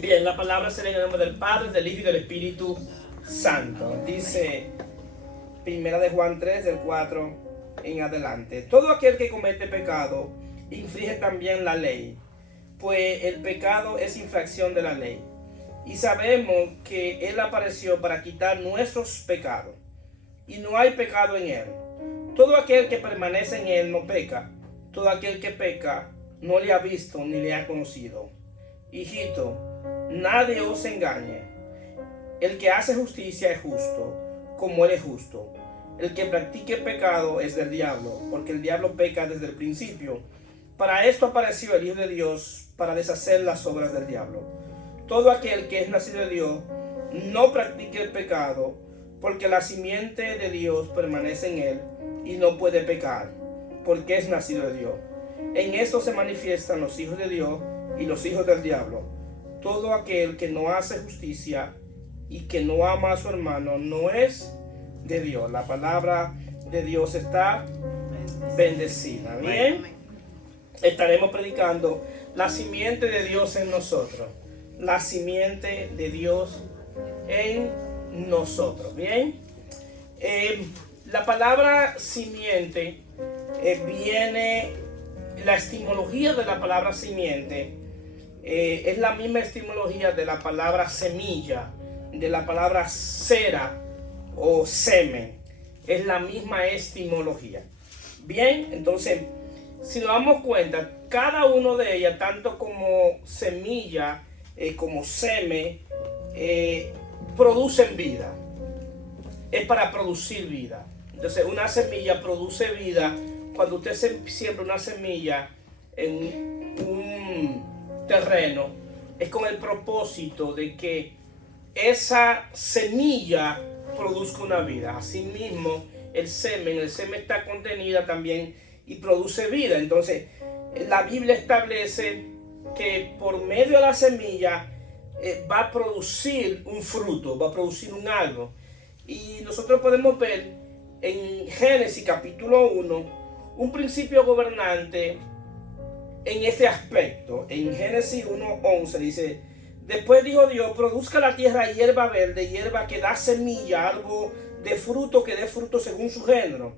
Bien, la palabra será en el nombre del Padre, del Hijo y del Espíritu Santo. Dice Primera de Juan 3, del 4 en adelante. Todo aquel que comete pecado infringe también la ley, pues el pecado es infracción de la ley. Y sabemos que Él apareció para quitar nuestros pecados, y no hay pecado en Él. Todo aquel que permanece en Él no peca. Todo aquel que peca no le ha visto ni le ha conocido. Hijito, nadie os engañe. El que hace justicia es justo, como Él es justo. El que practique pecado es del diablo, porque el diablo peca desde el principio. Para esto apareció el Hijo de Dios, para deshacer las obras del diablo. Todo aquel que es nacido de Dios no practique el pecado, porque la simiente de Dios permanece en él y no puede pecar, porque es nacido de Dios. En esto se manifiestan los hijos de Dios y los hijos del diablo. Todo aquel que no hace justicia y que no ama a su hermano no es de Dios. La palabra de Dios está bendecida. Bien, estaremos predicando la simiente de Dios en nosotros. La simiente de Dios en nosotros. Bien, la palabra simiente viene, la etimología de la palabra simiente es la misma etimología de la palabra semilla, de la palabra cera o semen. Es la misma etimología. Bien, entonces, si nos damos cuenta, cada uno de ellas, tanto como semilla, como semen, producen vida. Es para producir vida. Entonces, una semilla produce vida. Cuando usted siembra una semilla en un terreno, es con el propósito de que esa semilla produzca una vida. Asimismo, el semen está contenida también y produce vida. Entonces, la Biblia establece que por medio de la semilla va a producir un fruto, va a producir un árbol. Y nosotros podemos ver en Génesis capítulo 1 un principio gobernante en este aspecto. En Génesis 1:11 dice: después dijo Dios, produzca la tierra hierba verde, hierba que da semilla, árbol de fruto que dé fruto según su género,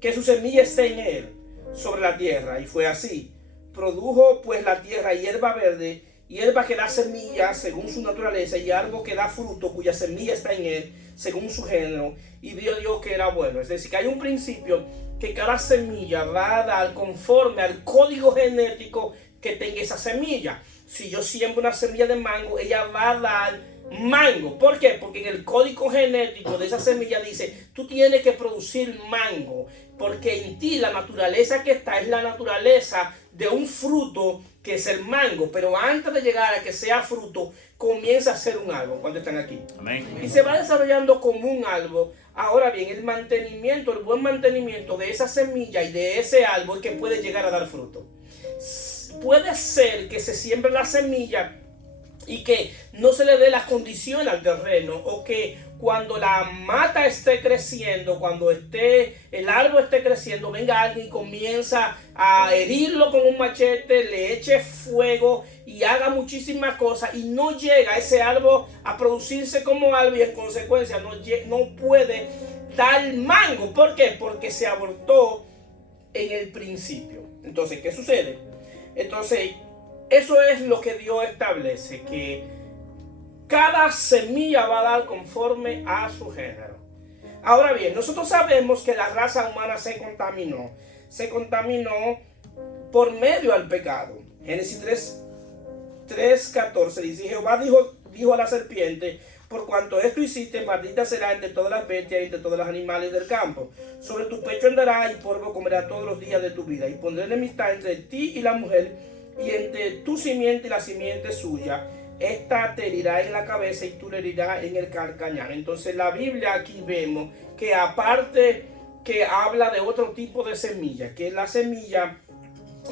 que su semilla esté en él sobre la tierra. Y fue así. Produjo pues la tierra hierba verde, hierba que da semilla según su naturaleza, y árbol que da fruto cuya semilla está en él según su género. Y vio Dios que era bueno. Es decir, que hay un principio que cada semilla va a dar conforme al código genético que tenga esa semilla. Si yo siembro una semilla de mango, ella va a dar mango. ¿Por qué? Porque en el código genético de esa semilla dice: tú tienes que producir mango, porque en ti la naturaleza que está es la naturaleza de un fruto que es el mango. Pero antes de llegar a que sea fruto, comienza a ser un árbol. Cuando están aquí, amén, y se va desarrollando como un árbol. Ahora bien, el mantenimiento, el buen mantenimiento de esa semilla y de ese árbol que puede llegar a dar fruto. Puede ser que se siembre la semilla y que no se le dé las condiciones al terreno, o que cuando la mata esté creciendo, cuando el árbol esté creciendo, venga alguien y comienza a herirlo con un machete, le eche fuego y haga muchísimas cosas, y no llega ese árbol a producirse como árbol, y en consecuencia no puede dar mango. ¿Por qué? Porque se abortó en el principio. Entonces, ¿qué sucede? Entonces, eso es lo que Dios establece, que cada semilla va a dar conforme a su género. Ahora bien, nosotros sabemos que la raza humana se contaminó por medio del pecado. Génesis 3:14 dice: Jehová dijo a la serpiente: por cuanto esto hiciste, maldita será entre todas las bestias y entre todos los animales del campo. Sobre tu pecho andará, y polvo comerá todos los días de tu vida. Y pondré enemistad entre ti y la mujer, y entre tu simiente y la simiente suya. Esta te herirá en la cabeza y tú le herirás en el calcañar. Entonces la Biblia aquí vemos que, aparte que habla de otro tipo de semilla, que es la semilla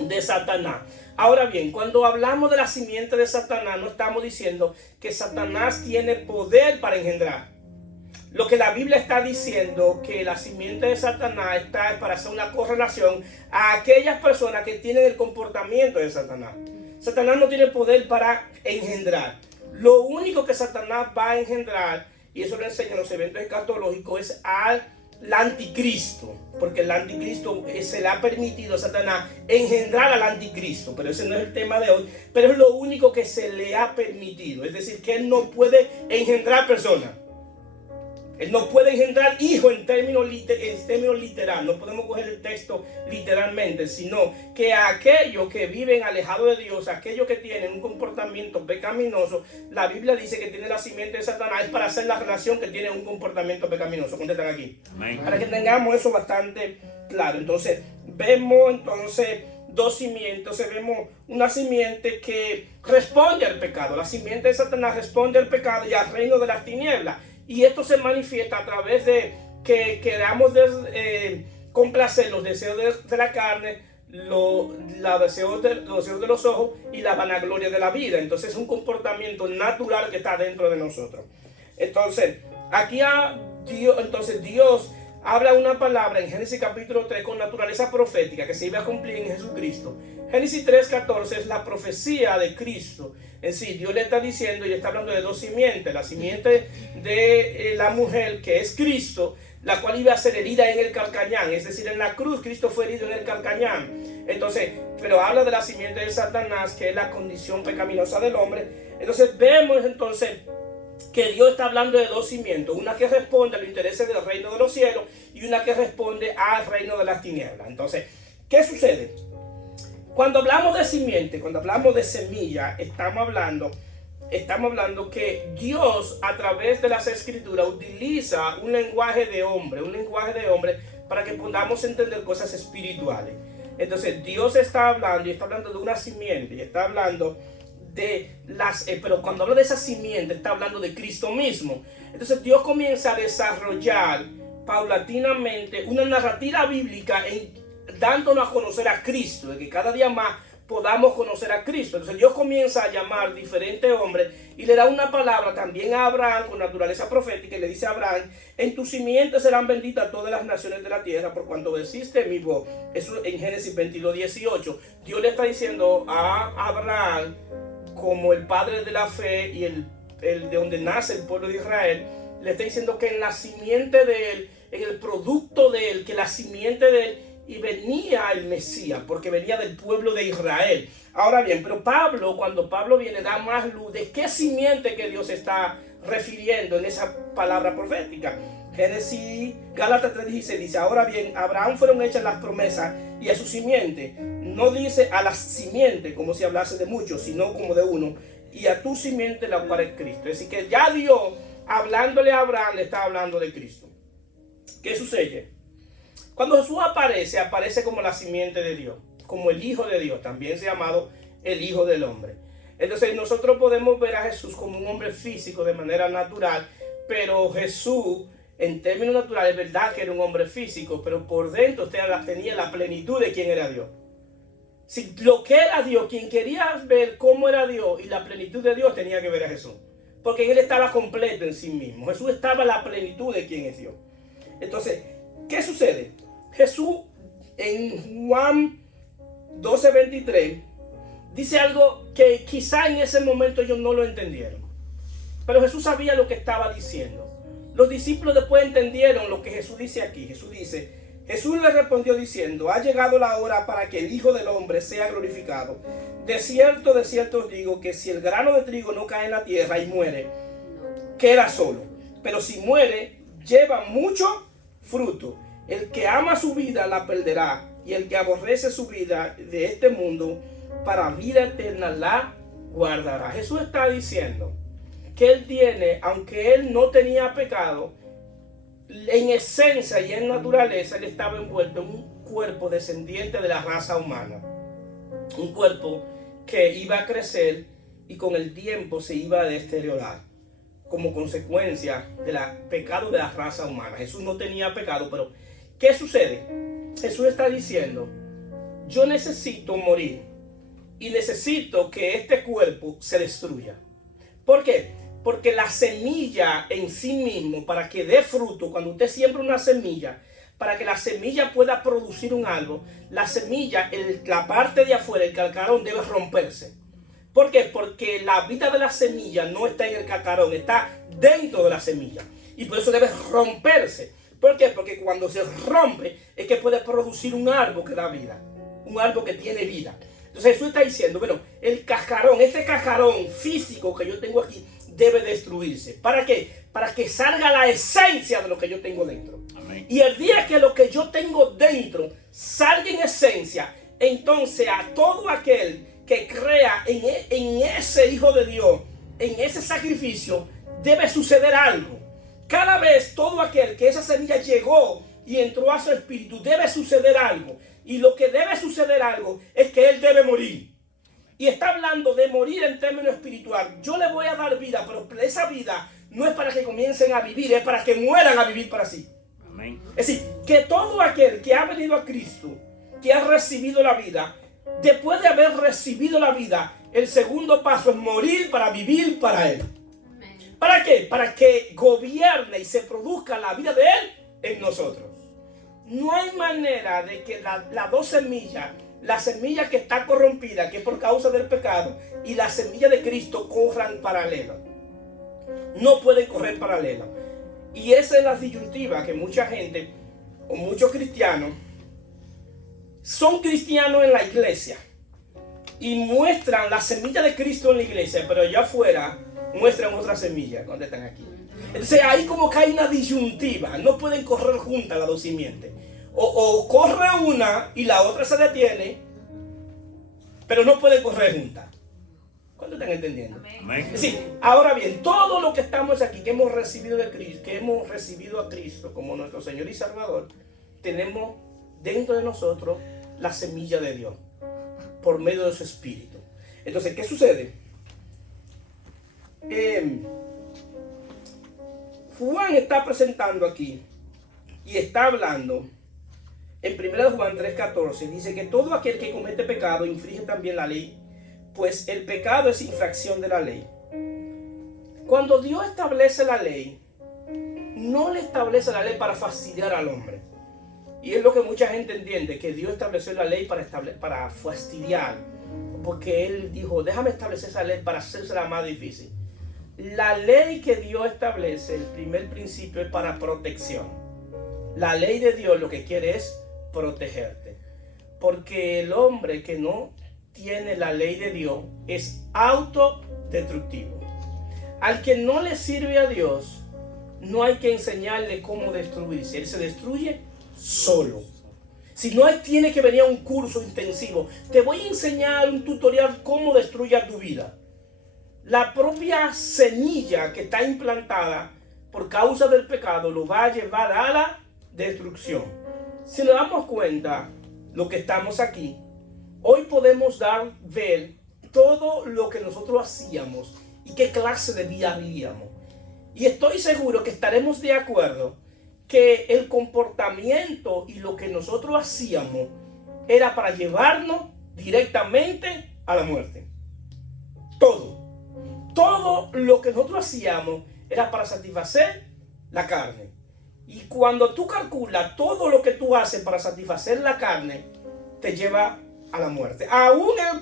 de Satanás. Ahora bien, cuando hablamos de la simiente de Satanás, no estamos diciendo que Satanás tiene poder para engendrar. Lo que la Biblia está diciendo, que la simiente de Satanás está para hacer una correlación a aquellas personas que tienen el comportamiento de Satanás. Satanás no tiene poder para engendrar. Lo único que Satanás va a engendrar, y eso lo enseñan los eventos escatológicos, es al anticristo, porque el anticristo se le ha permitido a Satanás engendrar al anticristo, pero ese no es el tema de hoy, pero es lo único que se le ha permitido, es decir, que él no puede engendrar personas. Él no puede engendrar hijos en términos literal. No podemos coger el texto literalmente, sino que aquellos que viven alejados de Dios, aquellos que tienen un comportamiento pecaminoso, la Biblia dice que tiene la simiente de Satanás, es para hacer la relación que tiene un comportamiento pecaminoso. Contestan aquí. Amén. Para que tengamos eso bastante claro. Entonces, vemos dos simientes. Vemos una simiente que responde al pecado. La simiente de Satanás responde al pecado y al reino de las tinieblas. Y esto se manifiesta a través de que queramos complacer los deseos de la carne, los deseos de los ojos y la vanagloria de la vida. Entonces es un comportamiento natural que está dentro de nosotros. Entonces, aquí Dios habla una palabra en Génesis capítulo 3 con naturaleza profética que se iba a cumplir en Jesucristo. Génesis 3:14 es la profecía de Cristo. En sí, Dios le está diciendo y está hablando de dos simientes. La simiente de la mujer, que es Cristo, la cual iba a ser herida en el calcañán. Es decir, en la cruz Cristo fue herido en el calcañán. Entonces, pero habla de la simiente de Satanás, que es la condición pecaminosa del hombre. Entonces, vemos que Dios está hablando de dos cimientos. Una que responde a los intereses del reino de los cielos y una que responde al reino de las tinieblas. Entonces, ¿qué sucede? Cuando hablamos de simiente, cuando hablamos de semilla, estamos hablando que Dios a través de las escrituras utiliza un lenguaje de hombre para que podamos entender cosas espirituales. Entonces Dios está hablando de una simiente y está hablando pero cuando habla de esa simiente está hablando de Cristo mismo. Entonces Dios comienza a desarrollar paulatinamente una narrativa bíblica dándonos a conocer a Cristo, de que cada día más podamos conocer a Cristo. Entonces Dios comienza a llamar diferentes hombres y le da una palabra también a Abraham con naturaleza profética y le dice a Abraham: en tu simiente serán benditas todas las naciones de la tierra por cuanto obedeciste mi voz. Eso en Génesis 22:18. Dios le está diciendo a Abraham, como el padre de la fe y el de donde nace el pueblo de Israel, le está diciendo que en la simiente de él, en el producto de él, que la simiente de él, y venía el Mesías, porque venía del pueblo de Israel. Ahora bien, pero cuando Pablo viene, da más luz de qué simiente que Dios está refiriendo en esa palabra profética. Gálatas 3:16 dice: ahora bien, a Abraham fueron hechas las promesas y a su simiente. No dice a la simiente como si hablase de muchos, sino como de uno, y a tu simiente la cual es Cristo. Es decir, que ya Dios, hablándole a Abraham, le está hablando de Cristo. ¿Qué sucede? Cuando Jesús aparece como la simiente de Dios, como el Hijo de Dios, también se ha llamado el Hijo del Hombre. Entonces nosotros podemos ver a Jesús como un hombre físico de manera natural, pero Jesús en términos naturales es verdad que era un hombre físico, pero por dentro usted tenía la plenitud de quién era Dios. Si lo que era Dios, quien quería ver cómo era Dios y la plenitud de Dios, tenía que ver a Jesús, porque Él estaba completo en sí mismo. Jesús estaba en la plenitud de quién es Dios. Entonces, ¿qué sucede? Jesús en Juan 12:23 dice algo que quizá en ese momento ellos no lo entendieron, pero Jesús sabía lo que estaba diciendo. Los discípulos después entendieron lo que Jesús dice aquí. Jesús le respondió diciendo: ha llegado la hora para que el Hijo del Hombre sea glorificado. De cierto os digo que si el grano de trigo no cae en la tierra y muere, queda solo, pero si muere, lleva mucho fruto. El que ama su vida la perderá, y el que aborrece su vida de este mundo para vida eterna la guardará. Jesús está diciendo que Él tiene, aunque Él no tenía pecado, en esencia y en naturaleza Él estaba envuelto en un cuerpo descendiente de la raza humana. Un cuerpo que iba a crecer y con el tiempo se iba a deteriorar como consecuencia del pecado de la raza humana. Jesús no tenía pecado, pero ¿qué sucede? Jesús está diciendo: yo necesito morir y necesito que este cuerpo se destruya. ¿Por qué? Porque la semilla en sí mismo, para que dé fruto, cuando usted siembra una semilla, para que la semilla pueda producir un árbol, la semilla, la parte de afuera, el calcarón, debe romperse. ¿Por qué? Porque la vida de la semilla no está en el cascarón, está dentro de la semilla. Y por eso debe romperse. ¿Por qué? Porque cuando se rompe es que puede producir un árbol que da vida. Un árbol que tiene vida. Entonces Jesús está diciendo, bueno, el cascarón, este cascarón físico que yo tengo aquí, debe destruirse. ¿Para qué? Para que salga la esencia de lo que yo tengo dentro. Amén. Y el día que lo que yo tengo dentro salga en esencia, entonces a todo aquel que crea en ese Hijo de Dios, en ese sacrificio, debe suceder algo. Cada vez todo aquel que esa semilla llegó y entró a su espíritu, debe suceder algo. Y lo que debe suceder algo es que él debe morir. Y está hablando de morir en términos espiritual. Yo le voy a dar vida, pero esa vida no es para que comiencen a vivir, es para que mueran a vivir para sí. Amén. Es decir, que todo aquel que ha venido a Cristo, que ha recibido la vida, después de haber recibido la vida, el segundo paso es morir para vivir para Él. Amén. ¿Para qué? Para que gobierne y se produzca la vida de Él en nosotros. No hay manera de que las dos semillas, la semilla que está corrompida, que es por causa del pecado, y la semilla de Cristo corran paralelo. No pueden correr paralelo. Y esa es la disyuntiva que mucha gente, o muchos cristianos, son cristianos en la iglesia y muestran la semilla de Cristo en la iglesia, pero allá afuera muestran otra semilla cuando están aquí. Entonces ahí como que hay una disyuntiva, no pueden correr juntas las dos simientes. O corre una y la otra se detiene, pero no pueden correr juntas. ¿Cuánto están entendiendo? Amén. Sí, ahora bien, todo lo que estamos aquí, que hemos recibido de Cristo, que hemos recibido a Cristo como nuestro Señor y Salvador, tenemos dentro de nosotros la semilla de Dios por medio de su Espíritu. Entonces, ¿qué sucede? Juan está presentando aquí y está hablando en 1 Juan 3:14, dice que todo aquel que comete pecado infringe también la ley, pues el pecado es infracción de la ley. Cuando Dios establece la ley, no le establece la ley para fastidiar al hombre. Y es lo que mucha gente entiende, que Dios estableció la ley para fastidiar. Porque Él dijo, déjame establecer esa ley para hacérsela más difícil. La ley que Dios establece, el primer principio es para protección. La ley de Dios lo que quiere es protegerte. Porque el hombre que no tiene la ley de Dios es autodestructivo. Al que no le sirve a Dios, no hay que enseñarle cómo destruirse. Él se destruye solo. Si no, tiene que venir a un curso intensivo. Te voy a enseñar un tutorial cómo destruir tu vida. La propia semilla que está implantada por causa del pecado lo va a llevar a la destrucción. Si nos damos cuenta, lo que estamos aquí, hoy podemos ver todo lo que nosotros hacíamos y qué clase de vida vivíamos. Y estoy seguro que estaremos de acuerdo que el comportamiento y lo que nosotros hacíamos era para llevarnos directamente a la muerte. Todo lo que nosotros hacíamos era para satisfacer la carne. Y cuando tú calculas todo lo que tú haces para satisfacer la carne, te lleva a la muerte. Aún el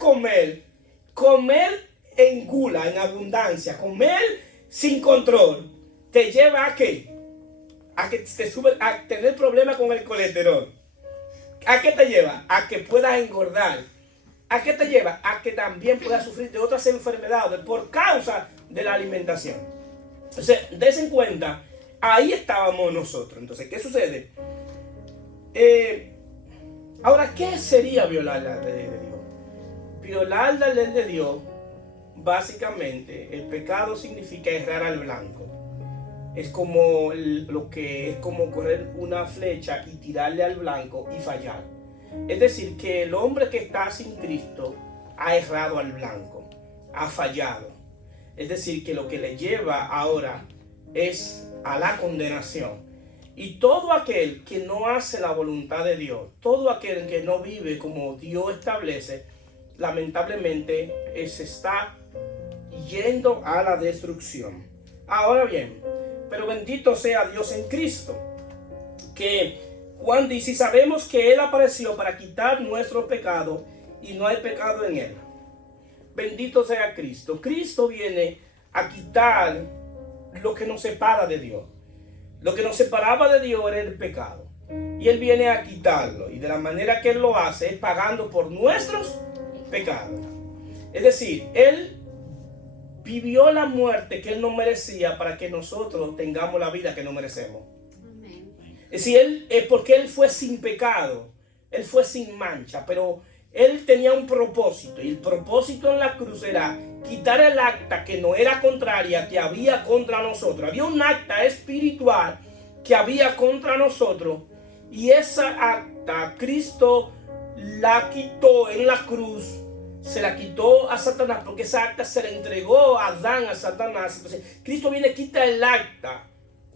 comer en gula, en abundancia, comer sin control, te lleva a ¿qué? A que te sube, a tener problemas con el colesterol. ¿A qué te lleva? A que puedas engordar. ¿A qué te lleva? A que también puedas sufrir de otras enfermedades por causa de la alimentación. Entonces, des en cuenta, ahí estábamos nosotros. Entonces, ¿qué sucede? Ahora, ¿qué sería violar la ley de Dios? Violar la ley de Dios, básicamente, el pecado significa errar al blanco. Es como correr una flecha y tirarle al blanco y fallar. Es decir, que el hombre que está sin Cristo ha errado al blanco, ha fallado. Es decir, que lo que le lleva ahora es a la condenación. Y todo aquel que no hace la voluntad de Dios, todo aquel que no vive como Dios establece, lamentablemente se está yendo a la destrucción. Ahora bien, pero bendito sea Dios en Cristo, que Juan dice, sabemos que Él apareció para quitar nuestros pecados y no hay pecado en Él. Bendito sea Cristo. Cristo viene a quitar lo que nos separa de Dios. Lo que nos separaba de Dios era el pecado. Y Él viene a quitarlo. Y de la manera que Él lo hace es pagando por nuestros pecados. Es decir, Él vivió la muerte que Él no merecía para que nosotros tengamos la vida que no merecemos. Es decir, porque Él fue sin pecado. Él fue sin mancha. Pero Él tenía un propósito. Y el propósito en la cruz era quitar el acta que no era contraria, que había contra nosotros. Había un acta espiritual que había contra nosotros. Y esa acta Cristo la quitó en la cruz. Se la quitó a Satanás, porque esa acta se la entregó a Adán, a Satanás. Entonces Cristo viene, quita el acta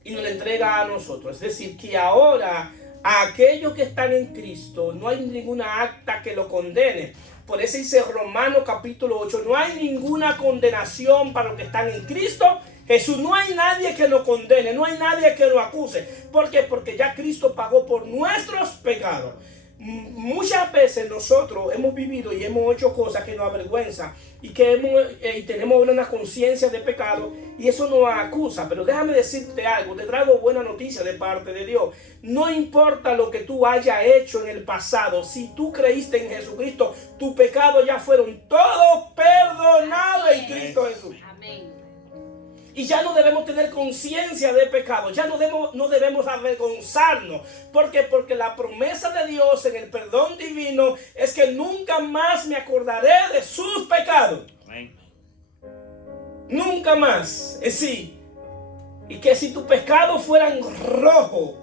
y nos la entrega a nosotros. Es decir, que ahora a aquellos que están en Cristo no hay ninguna acta que lo condene. Por eso dice Romanos capítulo 8, no hay ninguna condenación para los que están en Cristo Jesús. No hay nadie que lo condene, no hay nadie que lo acuse. ¿Por qué? Porque ya Cristo pagó por nuestros pecados. Muchas veces nosotros hemos vivido y hemos hecho cosas que nos avergüenzan y que tenemos una conciencia de pecado, y eso nos acusa. Pero déjame decirte algo, te traigo buena noticia de parte de Dios. No importa lo que tú hayas hecho en el pasado, si tú creíste en Jesucristo, tus pecados ya fueron todos perdonados en Cristo Jesús. Amén. Y ya no debemos tener conciencia de pecado. Ya no debemos avergonzarnos. ¿Por qué? Porque la promesa de Dios en el perdón divino es que nunca más me acordaré de sus pecados. Amén. Nunca más. Es decir, y que si tus pecados fueran rojos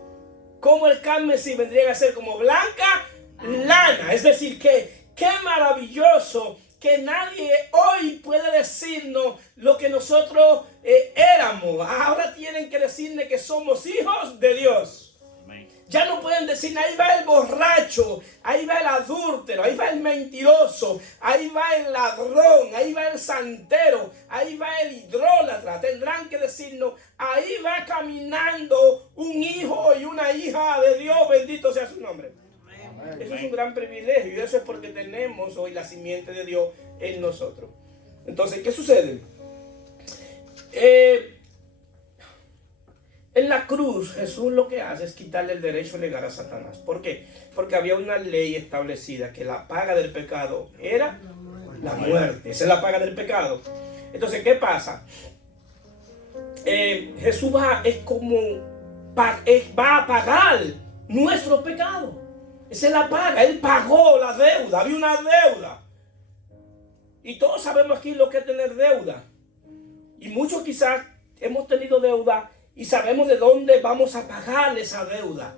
como el carmesí, vendrían a ser como blanca lana. Es decir, que qué maravilloso que nadie hoy puede decirnos lo que nosotros éramos. Ahora tienen que decirle que somos hijos de Dios. Amén. Ya no pueden decir, ahí va el borracho, ahí va el adúltero, ahí va el mentiroso, ahí va el ladrón, ahí va el santero, ahí va el idólatra. Tendrán que decirnos, ahí va caminando un hijo y una hija de Dios, bendito sea su nombre. Eso es un gran privilegio, y eso es porque tenemos hoy la simiente de Dios en nosotros. Entonces, ¿qué sucede? En la cruz, Jesús lo que hace es quitarle el derecho legal a Satanás. ¿Por qué? Porque había una ley establecida que la paga del pecado era la muerte. Esa es la paga del pecado. Entonces, ¿qué pasa? Jesús va a pagar nuestro pecado. Esa es la paga. Él pagó la deuda. Había una deuda. Y todos sabemos aquí lo que es tener deuda. Y muchos quizás hemos tenido deuda y sabemos de dónde vamos a pagar esa deuda.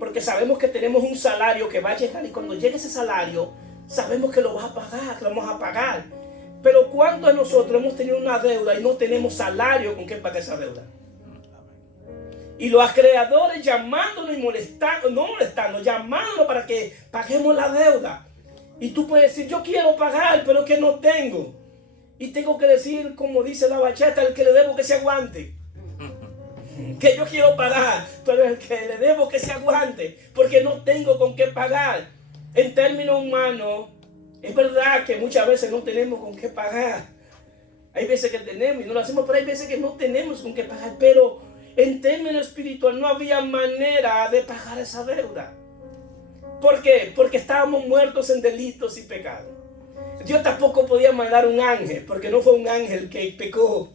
Porque sabemos que tenemos un salario que va a llegar, y cuando llegue ese salario sabemos que lo va a pagar, que lo vamos a pagar. Pero ¿cuántos de nosotros hemos tenido una deuda y no tenemos salario con qué pagar esa deuda? Y los acreedores llamándonos y llamándonos para que paguemos la deuda. Y tú puedes decir, yo quiero pagar, pero que no tengo. Y tengo que decir, como dice la bachata, el que le debo que se aguante. Que yo quiero pagar, pero el que le debo que se aguante, porque no tengo con qué pagar. En términos humanos, es verdad que muchas veces no tenemos con qué pagar. Hay veces que tenemos y no lo hacemos, pero hay veces que no tenemos con qué pagar. Pero en términos espirituales no había manera de pagar esa deuda. ¿Por qué? Porque estábamos muertos en delitos y pecados. Dios tampoco podía mandar un ángel, porque no fue un ángel que pecó.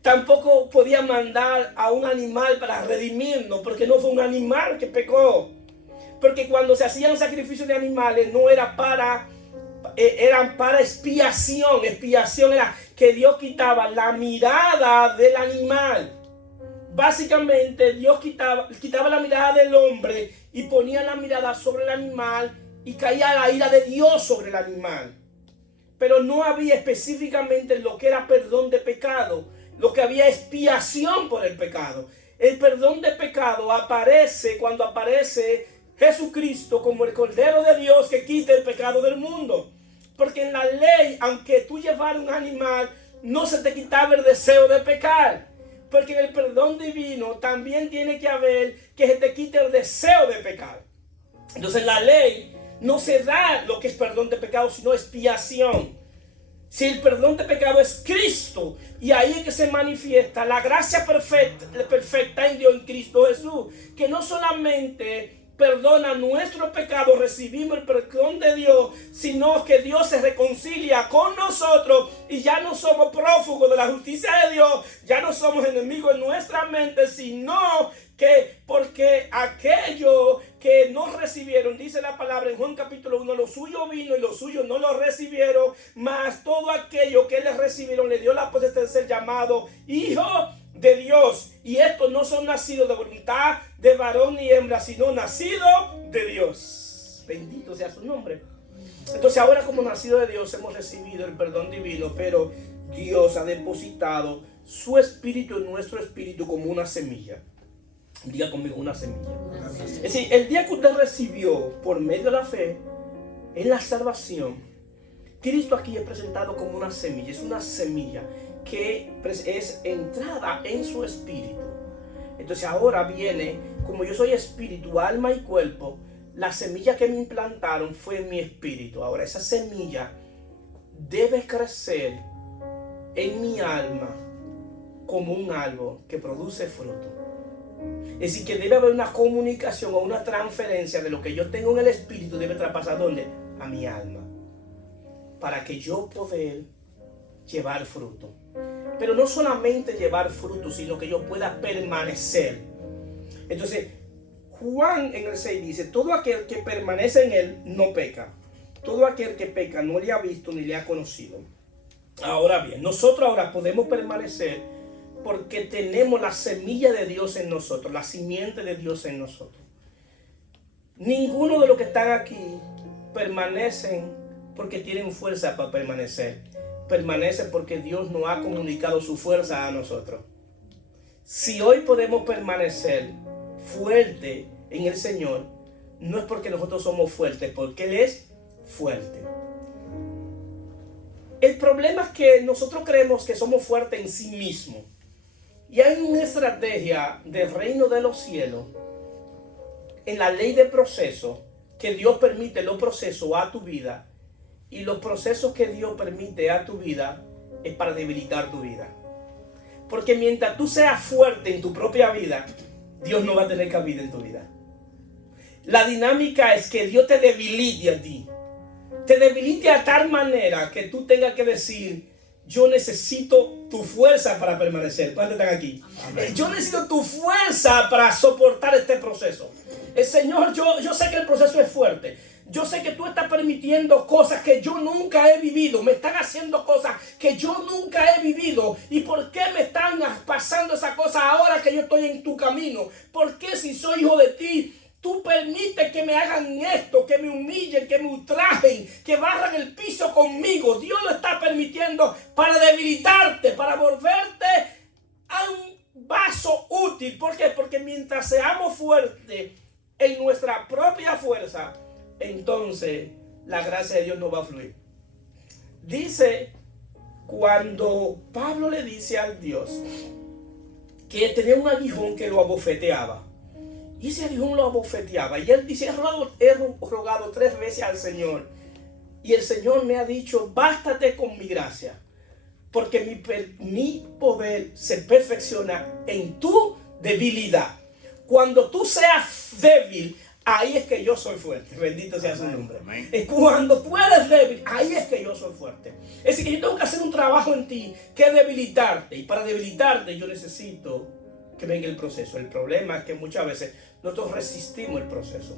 Tampoco podía mandar a un animal para redimirnos, porque no fue un animal que pecó. Porque cuando se hacían sacrificios de animales no era eran para expiación. Expiación era que Dios quitaba la mirada del animal. Básicamente Dios quitaba la mirada del hombre y ponía la mirada sobre el animal, y caía la ira de Dios sobre el animal. Pero no había específicamente lo que era perdón de pecado. Lo que había expiación por el pecado. El perdón de pecado aparece cuando aparece Jesucristo como el Cordero de Dios que quita el pecado del mundo. Porque en la ley, aunque tú llevaras un animal, no se te quitaba el deseo de pecar. Porque en el perdón divino también tiene que haber que se te quite el deseo de pecar. Entonces en la ley no se da lo que es perdón de pecado, sino expiación. Si el perdón de pecado es Cristo, y ahí es que se manifiesta la gracia perfecta en Dios, en Cristo Jesús, que no solamente perdona nuestros pecados, recibimos el perdón de Dios, sino que Dios se reconcilia con nosotros y ya no somos prófugos de la justicia de Dios, ya no somos enemigos en nuestra mente, sino que porque aquellos que no recibieron, dice la palabra en Juan capítulo 1, lo suyo vino y los suyos no lo recibieron, mas todo aquello que les recibieron le dio la potestad de ser llamado hijo de Dios. Y estos no son nacidos de voluntad de varón ni hembra, sino nacidos de Dios. Bendito sea su nombre. Entonces ahora, como nacidos de Dios, hemos recibido el perdón divino, pero Dios ha depositado su espíritu en nuestro espíritu como una semilla. Diga conmigo, una semilla. Es decir, el día que usted recibió por medio de la fe en la salvación, Cristo aquí es presentado como una semilla. Es una semilla que es entrada en su espíritu. Entonces ahora viene, como yo soy espíritu, alma y cuerpo, la semilla que me implantaron fue en mi espíritu. Ahora esa semilla debe crecer en mi alma como un árbol que produce fruto. Es decir, que debe haber una comunicación o una transferencia de lo que yo tengo en el espíritu, debe traspasar ¿dónde? A mi alma, para que yo poder llevar fruto. Pero no solamente llevar fruto, sino que yo pueda permanecer. Entonces Juan en el 6 dice: todo aquel que permanece en él no peca. Todo aquel que peca no le ha visto ni le ha conocido. Ahora bien, nosotros ahora podemos permanecer porque tenemos la semilla de Dios en nosotros, la simiente de Dios en nosotros. Ninguno de los que están aquí permanecen porque tienen fuerza para permanecer. Permanece porque Dios nos ha comunicado su fuerza a nosotros. Si hoy podemos permanecer fuerte en el Señor, no es porque nosotros somos fuertes, porque Él es fuerte. El problema es que nosotros creemos que somos fuertes en sí mismos. Y hay una estrategia del reino de los cielos, en la ley de proceso, que Dios permite los procesos a tu vida. Y los procesos que Dios permite a tu vida es para debilitar tu vida. Porque mientras tú seas fuerte en tu propia vida, Dios no va a tener cabida en tu vida. La dinámica es que Dios te debilite a ti. Te debilite a tal manera que tú tengas que decir: yo necesito tu fuerza para permanecer. ¿Cuántos están aquí? Yo necesito tu fuerza para soportar este proceso. Señor, yo sé que el proceso es fuerte. Yo sé que tú estás permitiendo cosas que yo nunca he vivido. Me están haciendo cosas que yo nunca he vivido. ¿Y por qué me están pasando esas cosas ahora que yo estoy en tu camino? ¿Por qué, si soy hijo de ti, tú permites que me hagan esto, que me humillen, que me ultrajen, que barran el piso conmigo? Dios lo está permitiendo para debilitarte, para volverte a un vaso útil. ¿Por qué? Porque mientras seamos fuertes en nuestra propia fuerza, entonces la gracia de Dios no va a fluir. Dice, cuando Pablo le dice al Dios que tenía un aguijón que lo abofeteaba, y ese aguijón lo abofeteaba, y él dice: he rogado 3 veces al Señor, y el Señor me ha dicho: bástate con mi gracia, porque mi poder se perfecciona en tu debilidad. Cuando tú seas débil, ahí es que yo soy fuerte. Bendito sea su nombre. Es cuando tú eres débil, ahí es que yo soy fuerte. Es decir, que yo tengo que hacer un trabajo en ti, que es debilitarte. Y para debilitarte yo necesito que venga el proceso. El problema es que muchas veces nosotros resistimos el proceso.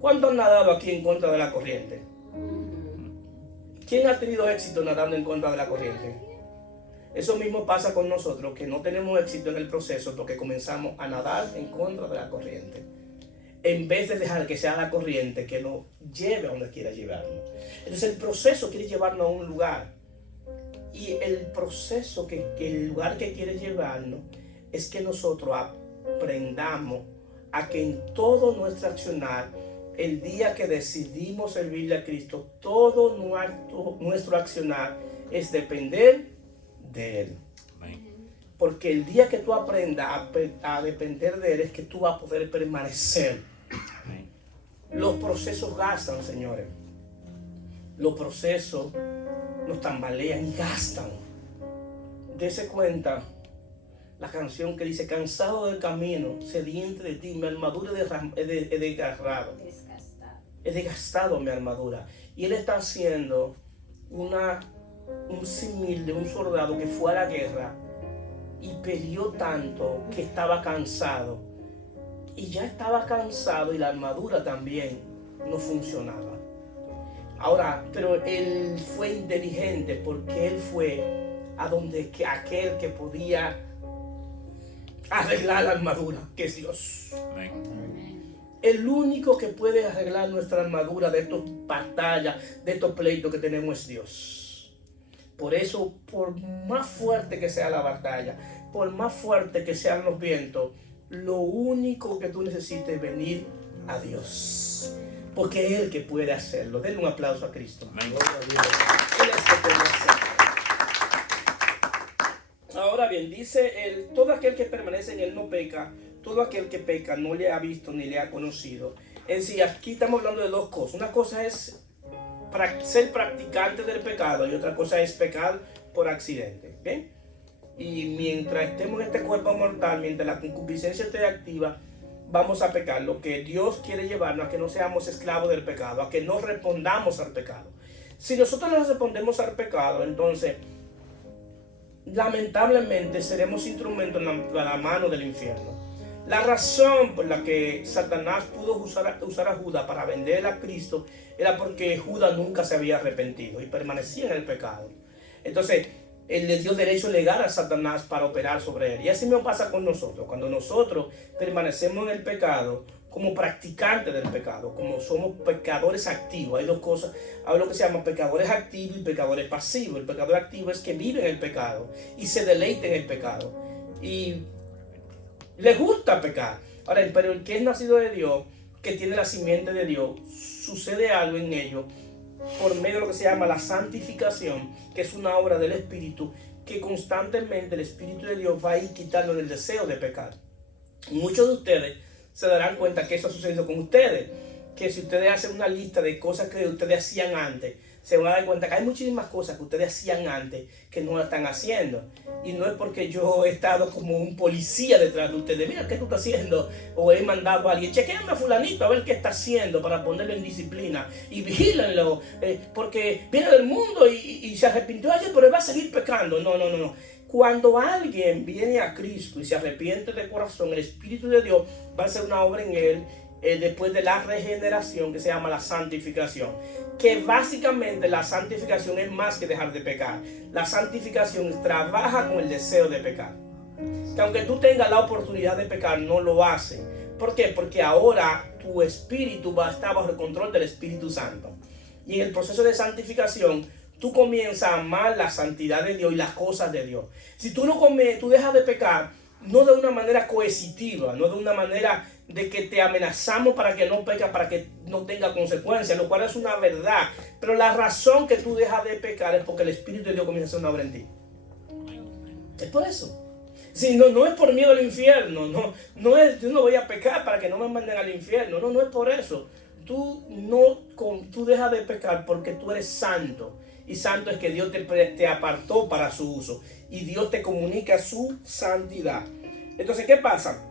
¿Cuántos han nadado aquí en contra de la corriente? ¿Quién ha tenido éxito nadando en contra de la corriente? Eso mismo pasa con nosotros, que no tenemos éxito en el proceso porque comenzamos a nadar en contra de la corriente, en vez de dejar que sea la corriente que nos lleve a donde quiera llevarnos. Entonces el proceso quiere llevarnos a un lugar, y el proceso, el lugar que quiere llevarnos, es que nosotros aprendamos a que en todo nuestro accionar, el día que decidimos servirle a Cristo, todo nuestro accionar es depender de Él. Porque el día que tú aprendas a depender de Él, es que tú vas a poder permanecer. Los procesos gastan, señores. Los procesos nos tambalean y gastan. Dese cuenta la canción que dice: cansado del camino, sediente de ti, mi armadura es desgarrado. Es desgastado mi armadura. Y él está haciendo un símil de un soldado que fue a la guerra y peleó tanto que estaba cansado. Y ya estaba cansado y la armadura también no funcionaba. Ahora, pero él fue inteligente porque él fue a donde aquel que podía arreglar la armadura, que es Dios. Amén. El único que puede arreglar nuestra armadura de estas batallas, de estos pleitos que tenemos, es Dios. Por eso, por más fuerte que sea la batalla, por más fuerte que sean los vientos, lo único que tú necesitas es venir a Dios, porque es Él que puede hacerlo. Denle un aplauso a Cristo. Amén. Él es el que puede hacerlo. Ahora bien, dice todo aquel que permanece en Él no peca. Todo aquel que peca no le ha visto ni le ha conocido. En sí, aquí estamos hablando de dos cosas. Una cosa es ser practicante del pecado y otra cosa es pecar por accidente. ¿Bien? Y mientras estemos en este cuerpo mortal, mientras la concupiscencia esté activa, vamos a pecar. Lo que Dios quiere llevarnos a que no seamos esclavos del pecado, a que no respondamos al pecado. Si nosotros no respondemos al pecado, entonces lamentablemente seremos instrumentos en la mano del infierno. La razón por la que Satanás pudo usar a Judas para vender a Cristo era porque Judas nunca se había arrepentido y permanecía en el pecado. Entonces, él le dio derecho legal a Satanás para operar sobre él. Y así mismo pasa con nosotros. Cuando nosotros permanecemos en el pecado, como practicantes del pecado, como somos pecadores activos, hay dos cosas. Hay lo que se llama pecadores activos y pecadores pasivos. El pecador activo es que vive en el pecado y se deleita en el pecado. Y le gusta pecar. Ahora, pero el que es nacido de Dios, que tiene la simiente de Dios, sucede algo en ello por medio de lo que se llama la santificación, que es una obra del Espíritu, que constantemente el Espíritu de Dios va a ir quitando el deseo de pecar. Muchos de ustedes se darán cuenta que eso ha sucedido con ustedes, que si ustedes hacen una lista de cosas que ustedes hacían antes, se van a dar cuenta que hay muchísimas cosas que ustedes hacían antes que no la están haciendo. Y no es porque yo he estado como un policía detrás de ustedes. Mira, ¿qué tú estás haciendo? O he mandado a alguien, chequéame a fulanito a ver qué está haciendo para ponerlo en disciplina. Y vigílenlo, porque viene del mundo y se arrepintió ayer, pero él va a seguir pecando. No. Cuando alguien viene a Cristo y se arrepiente de corazón, el Espíritu de Dios va a hacer una obra en él después de la regeneración, que se llama la santificación. Que básicamente la santificación es más que dejar de pecar. La santificación trabaja con el deseo de pecar. Que aunque tú tengas la oportunidad de pecar, no lo hace. ¿Por qué? Porque ahora tu espíritu va a estar bajo el control del Espíritu Santo. Y en el proceso de santificación, tú comienzas a amar la santidad de Dios y las cosas de Dios. Si tú tú dejas de pecar, no de una manera coercitiva, no de una manera de que te amenazamos para que no peques, para que no tenga consecuencias, lo cual es una verdad. Pero la razón que tú dejas de pecar es porque el Espíritu de Dios comienza a hacer una obra en ti. Es por eso. Si no es por miedo al infierno, no es yo no voy a pecar para que no me manden al infierno, no es por eso. Tú dejas de pecar porque tú eres santo. Y santo es que Dios te apartó para su uso. Y Dios te comunica su santidad. Entonces, ¿qué pasa?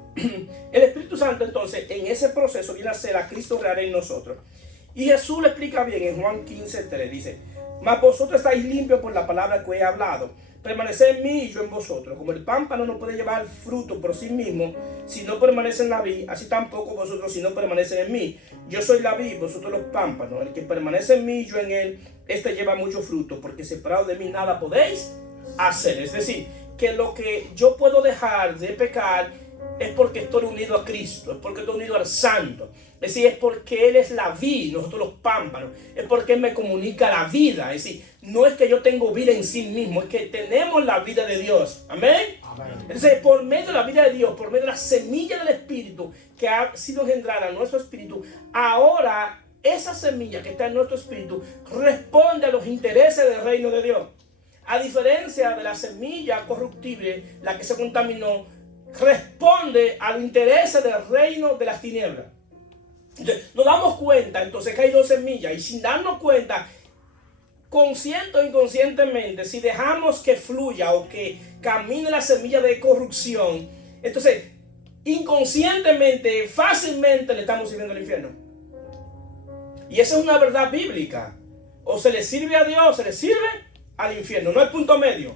El Espíritu Santo, entonces, en ese proceso viene a ser a Cristo real en nosotros. Y Jesús le explica bien en Juan 15:3. Dice: mas vosotros estáis limpios por la palabra que he hablado. Permaneced en mí y yo en vosotros. Como el pámpano no puede llevar fruto por sí mismo si no permanece en la vid, así tampoco vosotros si no permanecen en mí. Yo soy la vid, vosotros los pámpanos. El que permanece en mí y yo en él, este lleva mucho fruto, porque separado de mí nada podéis hacer. Es decir, que lo que yo puedo dejar de pecar es porque estoy unido a Cristo, es porque estoy unido al Santo. Es decir, es porque Él es la vid, nosotros los pámpanos. Es porque Él me comunica la vida. Es decir, no es que yo tengo vida en sí mismo, es que tenemos la vida de Dios. Amén. Amén. Entonces, por medio de la vida de Dios, por medio de la semilla del Espíritu que ha sido engendrada en nuestro espíritu, ahora esa semilla que está en nuestro espíritu responde a los intereses del reino de Dios. A diferencia de la semilla corruptible, la que se contaminó, responde a los intereses del reino de las tinieblas. Entonces, nos damos cuenta entonces que hay dos semillas, y sin darnos cuenta consciente o inconscientemente, si dejamos que fluya o que camine la semilla de corrupción, entonces inconscientemente, fácilmente le estamos sirviendo al infierno. Y esa es una verdad bíblica. O se le sirve a Dios o se le sirve al infierno. No hay punto medio.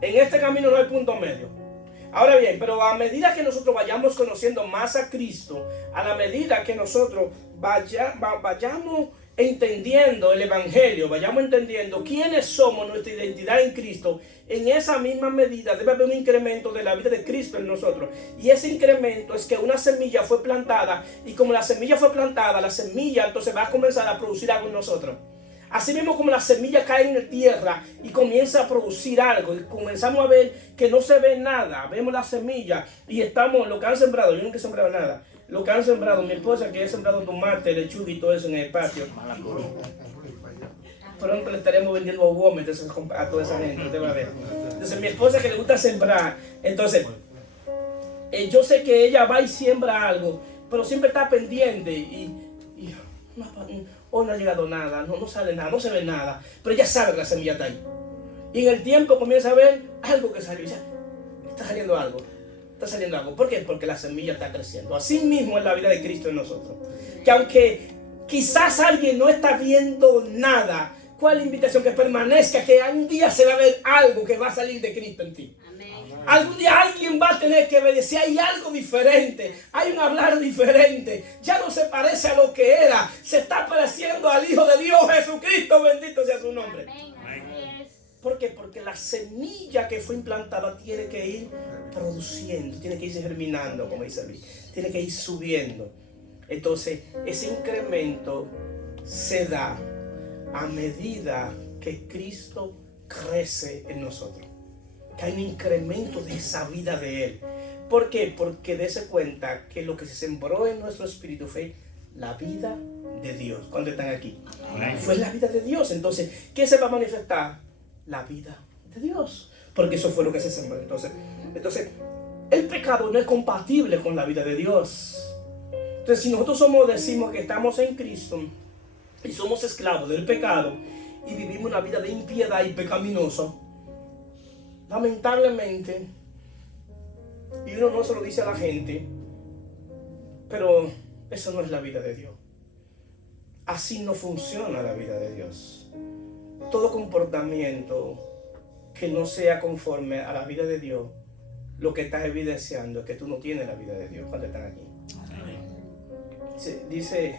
En este camino no hay punto medio. Ahora bien, pero a medida que nosotros vayamos conociendo más a Cristo, a la medida que nosotros vayamos entendiendo el Evangelio, vayamos entendiendo quiénes somos, nuestra identidad en Cristo, en esa misma medida debe haber un incremento de la vida de Cristo en nosotros. Y ese incremento es que una semilla fue plantada, y como la semilla fue plantada, la semilla entonces va a comenzar a producir algo en nosotros. Así mismo como la semilla cae en la tierra y comienza a producir algo, y comenzamos a ver que no se ve nada, vemos la semilla y estamos, lo que han sembrado, yo nunca he sembrado nada, lo que han sembrado, mi esposa que ha sembrado tomate, lechuga y todo eso en el patio. Pronto le estaremos vendiendo vómitos a toda esa gente, usted va a ver. Entonces mi esposa que le gusta sembrar, entonces yo sé que ella va y siembra algo, pero siempre está pendiente y hoy no ha llegado nada, no sale nada, no se ve nada, pero ella sabe que la semilla está ahí. Y en el tiempo comienza a ver algo que salió, está saliendo algo. ¿Por qué? Porque la semilla está creciendo. Así mismo es la vida de Cristo en nosotros. Que aunque quizás alguien no está viendo nada, ¿cuál es la invitación? Que permanezca, que un día se va a ver algo que va a salir de Cristo en ti. Algún día alguien va a tener que ver si hay algo diferente, hay un hablar diferente, ya no se parece a lo que era, se está pareciendo al Hijo de Dios Jesucristo, bendito sea su nombre. ¿Por qué? Porque la semilla que fue implantada tiene que ir produciendo, tiene que ir germinando, como dice Luis, tiene que ir subiendo. Entonces, ese incremento se da a medida que Cristo crece en nosotros. Que hay un incremento de esa vida de Él. ¿Por qué? Porque dése cuenta que lo que se sembró en nuestro espíritu fue la vida de Dios. ¿Cuántos están aquí? Amén. Fue la vida de Dios. Entonces, ¿qué se va a manifestar? La vida de Dios. Porque eso fue lo que se sembró. Entonces, el pecado no es compatible con la vida de Dios. Entonces, si nosotros decimos que estamos en Cristo y somos esclavos del pecado y vivimos una vida de impiedad y pecaminosa, lamentablemente, y uno no se lo dice a la gente, pero eso no es la vida de Dios. Así no funciona la vida de Dios. Todo comportamiento que no sea conforme a la vida de Dios, lo que estás evidenciando es que tú no tienes la vida de Dios cuando estás aquí. Dice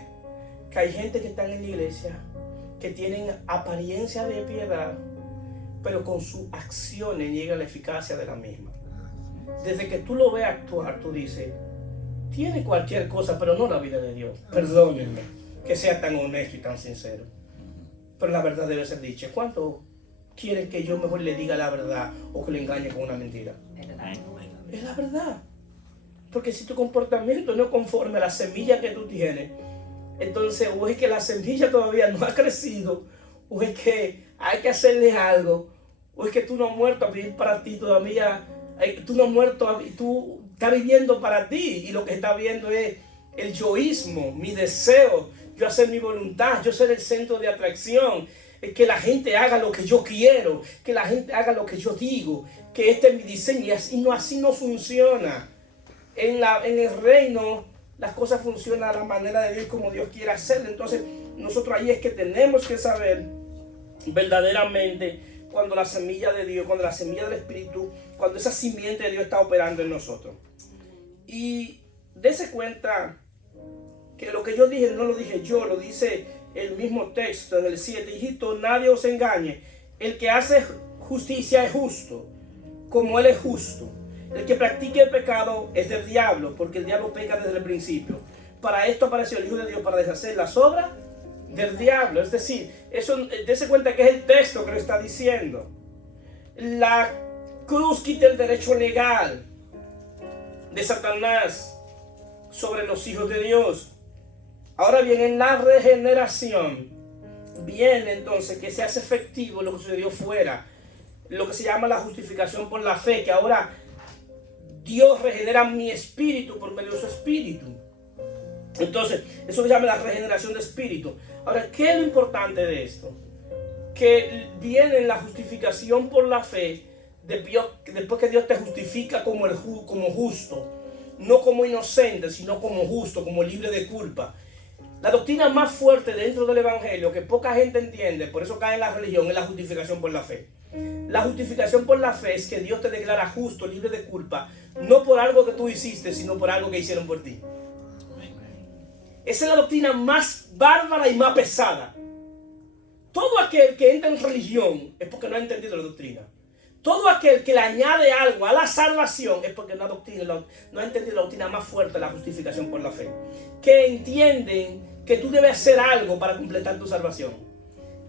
que hay gente que están en la iglesia que tienen apariencia de piedad, pero con sus acciones niega la eficacia de la misma. Desde que tú lo ves actuar, tú dices, tiene cualquier cosa, pero no la vida de Dios. Perdónenme que sea tan honesto y tan sincero, pero la verdad debe ser dicha. ¿Cuánto quieren que yo mejor le diga la verdad o que le engañe con una mentira? Es la verdad. Porque si tu comportamiento no es conforme a la semilla que tú tienes, entonces o es que la semilla todavía no ha crecido, o es que hay que hacerle algo, o es que tú no has muerto a vivir para ti todavía, tú no has muerto, tú estás viviendo para ti, y lo que estás viendo es el yoísmo, mi deseo, yo hacer mi voluntad, yo ser el centro de atracción, que la gente haga lo que yo quiero, que la gente haga lo que yo digo, que este es mi diseño, y así no funciona. En el reino las cosas funcionan a la manera de Dios, como Dios quiere hacerlo. Entonces nosotros ahí es que tenemos que saber verdaderamente cuando la semilla de Dios, cuando la semilla del Espíritu, cuando esa simiente de Dios está operando en nosotros. Y dése cuenta que lo que yo dije no lo dije yo, lo dice el mismo texto en el 7. Hijito, nadie os engañe, el que hace justicia es justo, como Él es justo. El que practique el pecado es del diablo, porque el diablo peca desde el principio. Para esto apareció el Hijo de Dios, para deshacer las obras del diablo. Es decir, eso, dése cuenta que es el texto que lo está diciendo. La cruz quita el derecho legal de Satanás sobre los hijos de Dios. Ahora bien, en la regeneración viene entonces que se hace efectivo lo que sucedió fuera, lo que se llama la justificación por la fe, que ahora Dios regenera mi espíritu por medio de su espíritu. Entonces, eso se llama la regeneración de espíritu. Ahora, ¿qué es lo importante de esto? que viene la justificación por la fe después que Dios te justifica como justo, no como inocente, sino como justo, como libre de culpa. La doctrina más fuerte dentro del evangelio que poca gente entiende, por eso cae en la religión, es la justificación por la fe. La justificación por la fe es que Dios te declara justo, libre de culpa, no por algo que tú hiciste, sino por algo que hicieron por ti. Esa es la doctrina más bárbara y más pesada. Todo aquel que entra en religión es porque no ha entendido la doctrina. Todo aquel que le añade algo a la salvación es porque no ha entendido la doctrina más fuerte, la justificación por la fe. Que entienden que tú debes hacer algo para completar tu salvación.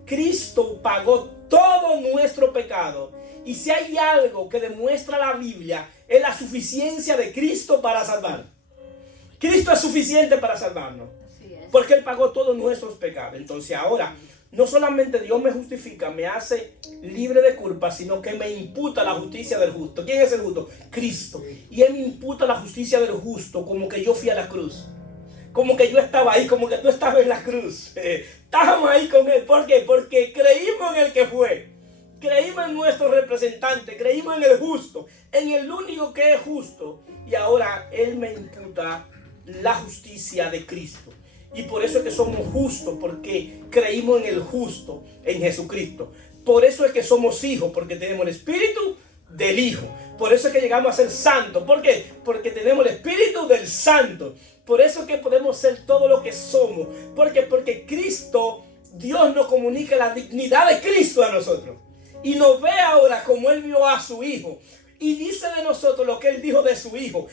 Cristo pagó todo nuestro pecado. Y si hay algo que demuestra la Biblia, es la suficiencia de Cristo para salvar. Cristo es suficiente para salvarnos. Porque Él pagó todos nuestros pecados. Entonces ahora, no solamente Dios me justifica, me hace libre de culpa, sino que me imputa la justicia del justo. ¿Quién es el justo? Cristo. Y Él me imputa la justicia del justo como que yo fui a la cruz. Como que yo estaba ahí, como que tú estabas en la cruz. Estábamos ahí con Él. ¿Por qué? Porque creímos en el que fue. Creímos en nuestro representante. Creímos en el justo. En el único que es justo. Y ahora Él me imputa la justicia de Cristo. Y por eso es que somos justos, porque creímos en el justo, en Jesucristo. Por eso es que somos hijos, porque tenemos el espíritu del Hijo. Por eso es que llegamos a ser santos. ¿Por qué? Porque tenemos el espíritu del Santo. Por eso es que podemos ser todo lo que somos. ¿Por qué? Porque Cristo, Dios nos comunica la dignidad de Cristo a nosotros. Y nos ve ahora como Él vio a su Hijo. Y dice de nosotros lo que Él dijo de su Hijo.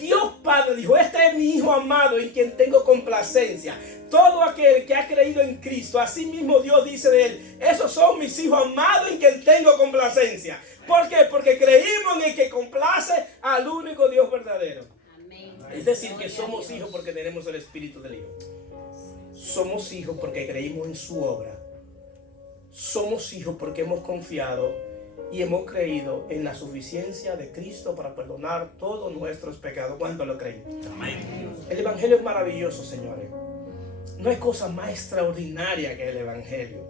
Dios Padre dijo: este es mi Hijo amado en quien tengo complacencia. Todo aquel que ha creído en Cristo, así mismo Dios dice de Él: esos son mis hijos amados en quien tengo complacencia. ¿Por qué? Porque creímos en el que complace al único Dios verdadero. Amén. Es decir, que somos hijos porque tenemos el espíritu del Hijo. Somos hijos porque creímos en su obra. Somos hijos porque hemos confiado y hemos creído en la suficiencia de Cristo para perdonar todos nuestros pecados. ¿Cuánto lo creen? Amén. El Evangelio es maravilloso, señores. No hay cosa más extraordinaria que el Evangelio.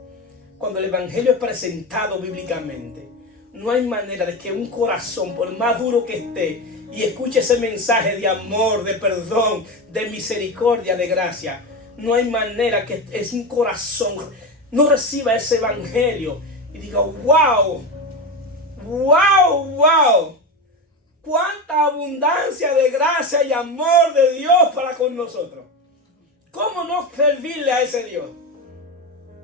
Cuando el Evangelio es presentado bíblicamente, no hay manera de que un corazón, por más duro que esté, y escuche ese mensaje de amor, de perdón, de misericordia, de gracia, no hay manera que es un corazón no reciba ese Evangelio y diga: wow, wow, wow, cuánta abundancia de gracia y amor de Dios para con nosotros. ¿Cómo no servirle a ese Dios?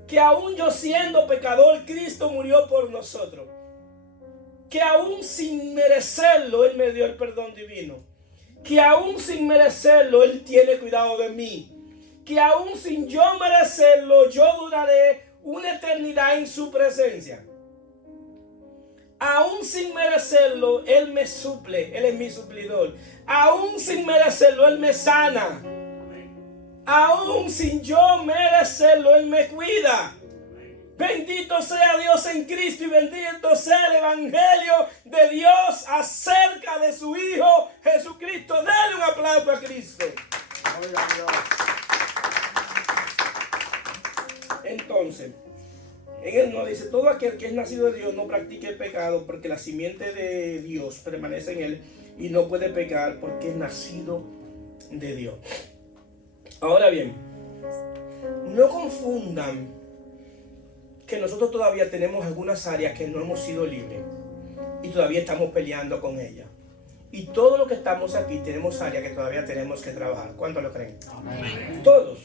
Que aún yo siendo pecador, Cristo murió por nosotros. Que aún sin merecerlo, Él me dio el perdón divino. Que aún sin merecerlo, Él tiene cuidado de mí. Que aún sin yo merecerlo, yo duraré una eternidad en su presencia. Aún sin merecerlo, Él me suple. Él es mi suplidor. Aún sin merecerlo, Él me sana. Aún sin yo merecerlo, Él me cuida. Bendito sea Dios en Cristo y bendito sea el Evangelio de Dios acerca de su Hijo Jesucristo. Dale un aplauso a Cristo. Entonces, en Él nos dice: todo aquel que es nacido de Dios no practique el pecado, porque la simiente de Dios permanece en él y no puede pecar porque es nacido de Dios. Ahora bien, no confundan que nosotros todavía tenemos algunas áreas que no hemos sido libres y todavía estamos peleando con ellas. Y todos los que estamos aquí tenemos áreas que todavía tenemos que trabajar. ¿Cuántos lo creen? Amén. Todos.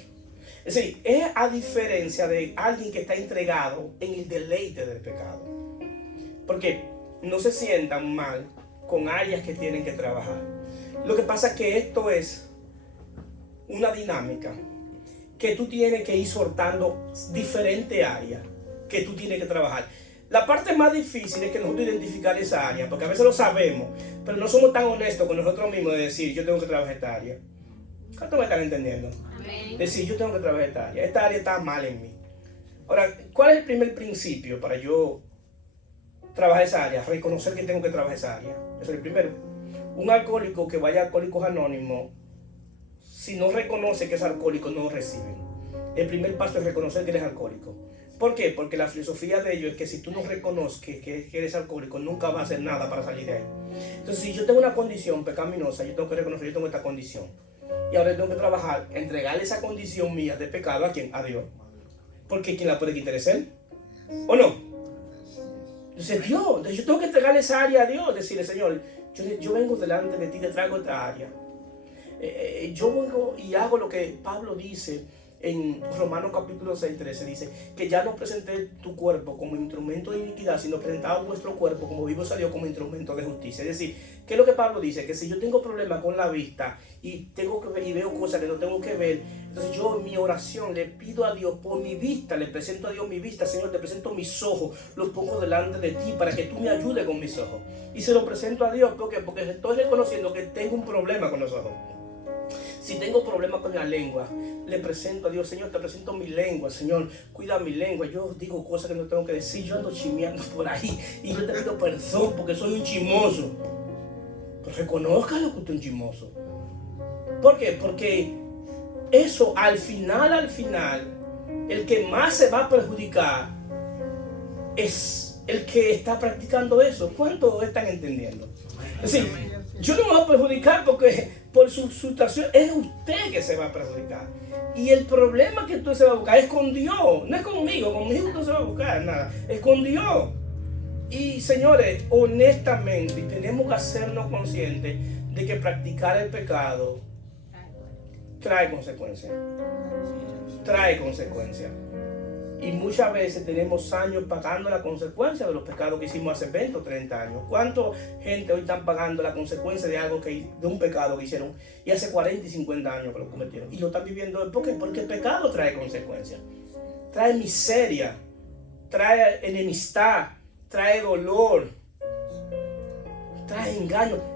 Es decir, es a diferencia de alguien que está entregado en el deleite del pecado. Porque no se sientan mal con áreas que tienen que trabajar. Lo que pasa es que esto es una dinámica que tú tienes que ir soltando diferentes áreas que tú tienes que trabajar. La parte más difícil es que nosotros identificar esa área, porque a veces lo sabemos, pero no somos tan honestos con nosotros mismos de decir: yo tengo que trabajar esta área. ¿Cuánto me están entendiendo? Amén. Decir: yo tengo que trabajar esta área está mal en mí. Ahora, ¿cuál es el primer principio para yo trabajar esa área? Reconocer que tengo que trabajar esa área. Eso es el primero. Un alcohólico que vaya a Alcohólicos Anónimos, si no reconoce que es alcohólico, no lo reciben. El primer paso es reconocer que eres alcohólico. ¿Por qué? Porque la filosofía de ellos es que si tú no reconoces que eres alcohólico, nunca vas a hacer nada para salir de ahí. Entonces, si yo tengo una condición pecaminosa, yo tengo que reconocer que yo tengo esta condición. Y ahora tengo que trabajar, entregarle esa condición mía de pecado, ¿a quién? A Dios. Porque ¿quién la puede quitar es Él? ¿O no? Entonces Dios, yo tengo que entregarle esa área a Dios, decirle, Señor, yo vengo delante de ti, te traigo esta área. Yo vengo y hago lo que Pablo dice en Romanos capítulo 6, 13, dice que ya no presenté tu cuerpo como instrumento de iniquidad, sino presentaba vuestro cuerpo como vivo salió como instrumento de justicia. Es decir, ¿qué es lo que Pablo dice? Que si yo tengo problemas con la vista y tengo que ver y veo cosas que no tengo que ver, entonces yo en mi oración le pido a Dios por mi vista, le presento a Dios mi vista, Señor, te presento mis ojos, los pongo delante de ti para que tú me ayudes con mis ojos. Y se lo presento a Dios, ¿por qué? Porque estoy reconociendo que tengo un problema con los ojos. Si tengo problemas con la lengua, le presento a Dios, Señor, te presento mi lengua, Señor, cuida mi lengua. Yo digo cosas que no tengo que decir, yo ando chismeando por ahí y yo te pido perdón porque soy un chismoso. Pero reconózcalo que usted es un chismoso. ¿Por qué? Porque eso al final, el que más se va a perjudicar es el que está practicando eso. ¿Cuántos están entendiendo? Es decir, yo no me voy a perjudicar porque por su situación es usted que se va a perjudicar. Y el problema que usted se va a buscar es con Dios, no es conmigo usted se va a buscar nada, es con Dios. Y señores, honestamente tenemos que hacernos conscientes de que practicar el pecado trae consecuencias. Trae consecuencias. Y muchas veces tenemos años pagando la consecuencia de los pecados que hicimos hace 20 o 30 años. ¿Cuánta gente hoy están pagando la consecuencia de de un pecado que hicieron y hace 40 y 50 años que lo cometieron? Y lo están viviendo. ¿Por qué? Porque el pecado trae consecuencias. Trae miseria, trae enemistad, trae dolor, trae engaño.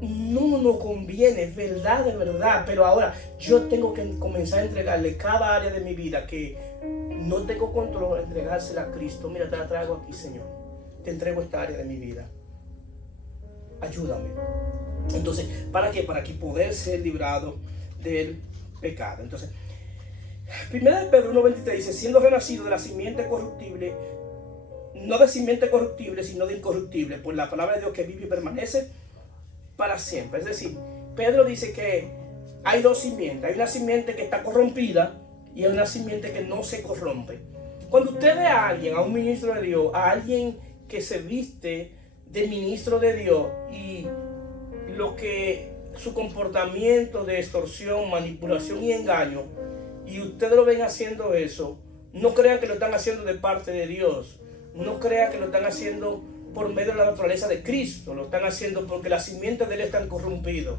No nos conviene, es verdad, de verdad. Pero ahora yo tengo que comenzar a entregarle cada área de mi vida que no tengo control, entregársela a Cristo. Mira, te la traigo aquí, Señor. Te entrego esta área de mi vida. Ayúdame. Entonces, ¿para qué? Para que poder ser librado del pecado. Entonces, 1 Pedro 1:23 dice, siendo renacido de la simiente corruptible, no de simiente corruptible, sino de incorruptible, por la palabra de Dios que vive y permanece para siempre. Es decir, Pedro dice que hay dos simientes. Hay una simiente que está corrompida y hay una simiente que no se corrompe. Cuando usted ve a alguien, a un ministro de Dios, a alguien que se viste de ministro de Dios y lo que su comportamiento de extorsión, manipulación y engaño, y ustedes lo ven haciendo eso, no crean que lo están haciendo de parte de Dios. No crean que lo están haciendo por medio de la naturaleza de Cristo. Lo están haciendo porque las simientes de Él están corrompidas.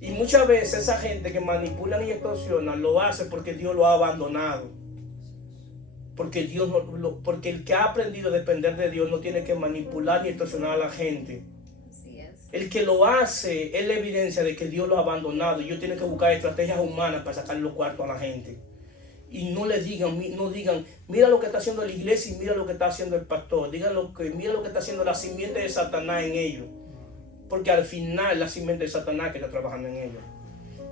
Y muchas veces esa gente que manipulan y extorsionan lo hace porque Dios lo ha abandonado. Porque porque el que ha aprendido a depender de Dios no tiene que manipular ni extorsionar a la gente. Así es. El que lo hace es la evidencia de que Dios lo ha abandonado. Y ellos tienen que buscar estrategias humanas para sacar los cuartos a la gente. Y no les digan, mira lo que está haciendo la iglesia y mira lo que está haciendo el pastor. Mira lo que está haciendo la simiente de Satanás en ellos. Porque al final la simiente de Satanás que está trabajando en ellos.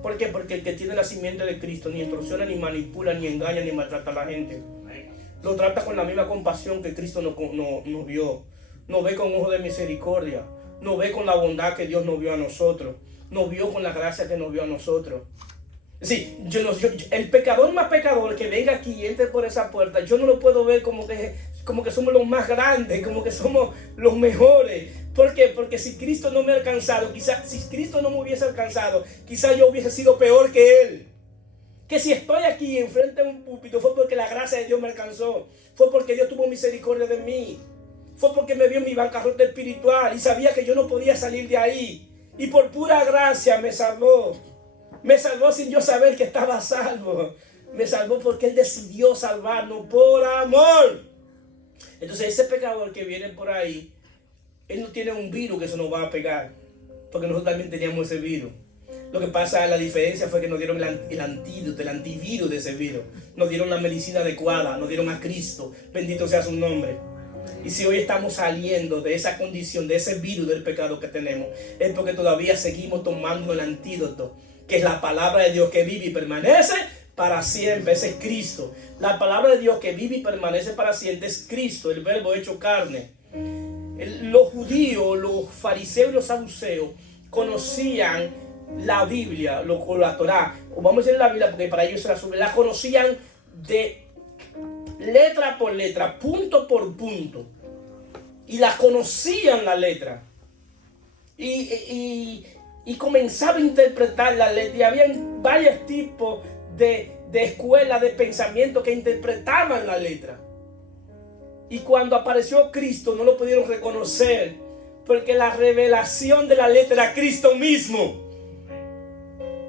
¿Por qué? Porque el que tiene la simiente de Cristo ni extorsiona, ni manipula, ni engaña, ni maltrata a la gente. Lo trata con la misma compasión que Cristo nos vio. Nos ve con ojos de misericordia. Nos ve con la bondad que Dios nos vio a nosotros. Nos vio con la gracia que nos vio a nosotros. Sí, el pecador más pecador que venga aquí y entre por esa puerta, yo no lo puedo ver como que somos los más grandes, como que somos los mejores. ¿Por qué? Porque si Cristo no me ha alcanzado, quizás si Cristo no me hubiese alcanzado, quizás yo hubiese sido peor que Él. Que si estoy aquí enfrente de un púlpito fue porque la gracia de Dios me alcanzó. Fue porque Dios tuvo misericordia de mí. Fue porque me vio en mi bancarrota espiritual y sabía que yo no podía salir de ahí. Y por pura gracia me salvó. Me salvó sin yo saber que estaba salvo. Me salvó porque Él decidió salvarnos por amor. Entonces ese pecador que viene por ahí, él no tiene un virus que se nos va a pegar. Porque nosotros también teníamos ese virus. Lo que pasa, la diferencia fue que nos dieron el antídoto, el antivirus de ese virus. Nos dieron la medicina adecuada, nos dieron a Cristo. Bendito sea su nombre. Y si hoy estamos saliendo de esa condición, de ese virus del pecado que tenemos, es porque todavía seguimos tomando el antídoto, que es la palabra de Dios que vive y permanece para siempre. Ese es Cristo. La palabra de Dios que vive y permanece para siempre es Cristo, el verbo hecho carne. Los judíos, los fariseos y los saduceos conocían la Biblia, la Torá, o vamos a decir la Biblia porque para ellos era la conocían de letra por letra, punto por punto, y la conocían la letra, y comenzaba a interpretar la letra, y había varios tipos de escuelas de pensamiento que interpretaban la letra. Y cuando apareció Cristo no lo pudieron reconocer, porque la revelación de la letra era Cristo mismo.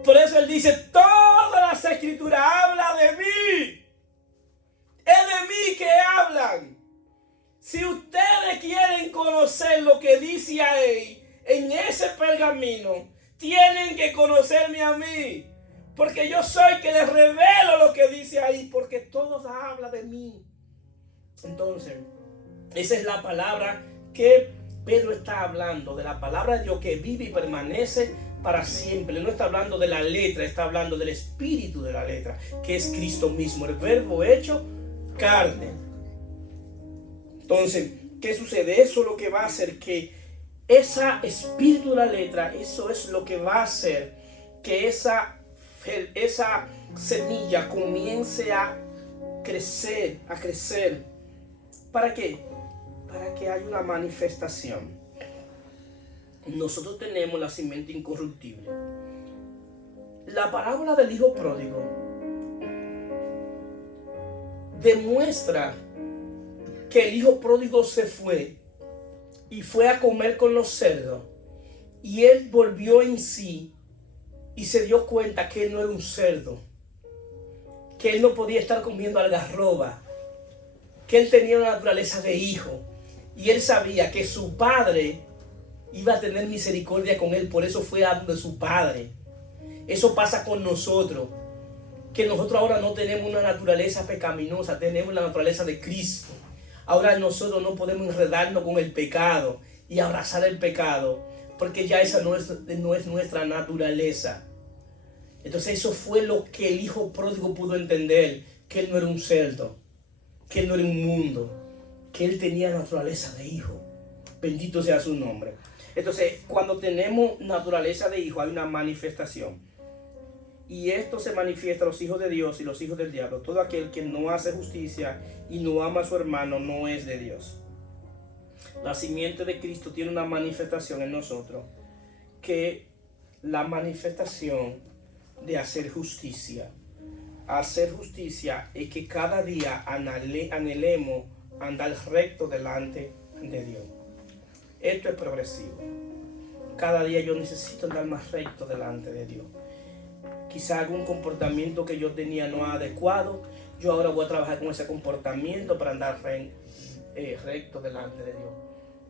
Por eso Él dice, todas las escrituras hablan de mí. Es de mí que hablan. Si ustedes quieren conocer lo que dice ahí en ese pergamino, tienen que conocerme a mí. Porque yo soy que les revelo lo que dice ahí, porque todo habla de mí. Entonces, esa es la palabra que Pedro está hablando, de la palabra de Dios que vive y permanece para siempre. Él no está hablando de la letra, está hablando del espíritu de la letra, que es Cristo mismo, el verbo hecho carne. Entonces, ¿qué sucede? Eso es lo que va a hacer que ese espíritu de la letra, eso es lo que va a hacer que esa semilla comience a crecer, ¿Para qué? Para que haya una manifestación. Nosotros tenemos la simiente incorruptible. La parábola del hijo pródigo demuestra que el hijo pródigo se fue y fue a comer con los cerdos, y él volvió en sí y se dio cuenta que él no era un cerdo, que él no podía estar comiendo algarroba, que él tenía una naturaleza de hijo, y él sabía que su padre iba a tener misericordia con él, por eso fue a donde su padre. Eso pasa con nosotros, que nosotros ahora no tenemos una naturaleza pecaminosa, tenemos la naturaleza de Cristo. Ahora nosotros no podemos enredarnos con el pecado y abrazar el pecado, porque ya esa no es nuestra naturaleza. Entonces eso fue lo que el hijo pródigo pudo entender, que él no era un cerdo, que él no era un mundo, que él tenía naturaleza de hijo. Bendito sea su nombre. Entonces, cuando tenemos naturaleza de hijo, hay una manifestación. Y esto se manifiesta a los hijos de Dios y los hijos del diablo. Todo aquel que no hace justicia y no ama a su hermano no es de Dios. La simiente de Cristo tiene una manifestación en nosotros, que la manifestación de hacer justicia. Hacer justicia es que cada día anhelemos andar recto delante de Dios. Esto es progresivo. Cada día yo necesito andar más recto delante de Dios. Quizá algún comportamiento que yo tenía no adecuado, yo ahora voy a trabajar con ese comportamiento para andar recto delante de Dios.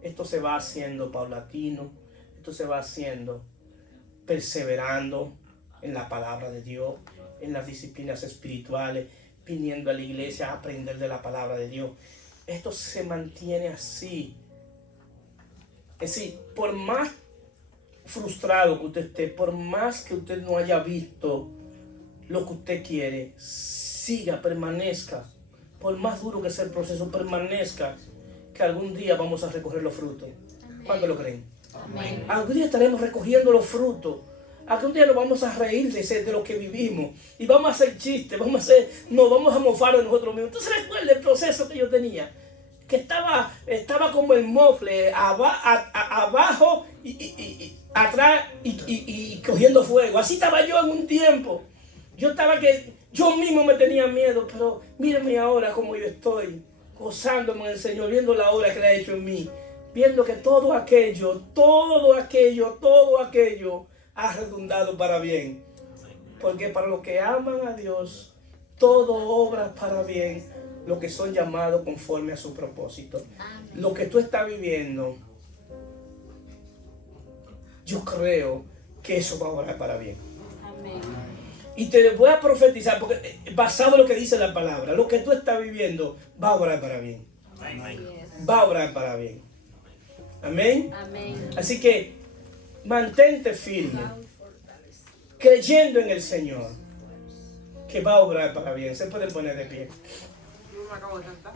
Esto se va haciendo paulatino, esto se va haciendo perseverando en la palabra de Dios, en las disciplinas espirituales, viniendo a la iglesia a aprender de la palabra de Dios. Esto se mantiene así. Es decir, por más frustrado que usted esté, por más que usted no haya visto lo que usted quiere, siga, permanezca. Por más duro que sea el proceso, permanezca, que algún día vamos a recoger los frutos. ¿Cuándo lo creen? Amén. Algún día estaremos recogiendo los frutos. Algún día nos vamos a reír de lo que vivimos y vamos a hacer chistes, vamos a mofar de nosotros mismos. Entonces recuerda el proceso que yo tenía, que estaba como el mofle, abajo y atrás y cogiendo fuego. Así estaba yo en un tiempo. Yo estaba que yo mismo me tenía miedo, pero mírenme ahora como yo estoy, gozándome en el Señor, viendo la obra que Él ha hecho en mí, viendo que todo aquello ha redundado para bien. Porque para los que aman a Dios, todo obra para bien, los que son llamados conforme a su propósito. Lo que tú estás viviendo, yo creo que eso va a obrar para bien. Amén. Y te voy a profetizar, porque basado en lo que dice la palabra, lo que tú estás viviendo va a obrar para bien. Amén. Va a obrar para bien. Amén. Amén. Así que mantente firme, creyendo en el Señor, que va a obrar para bien. Se puede poner de pie. Yo me acabo de cantar.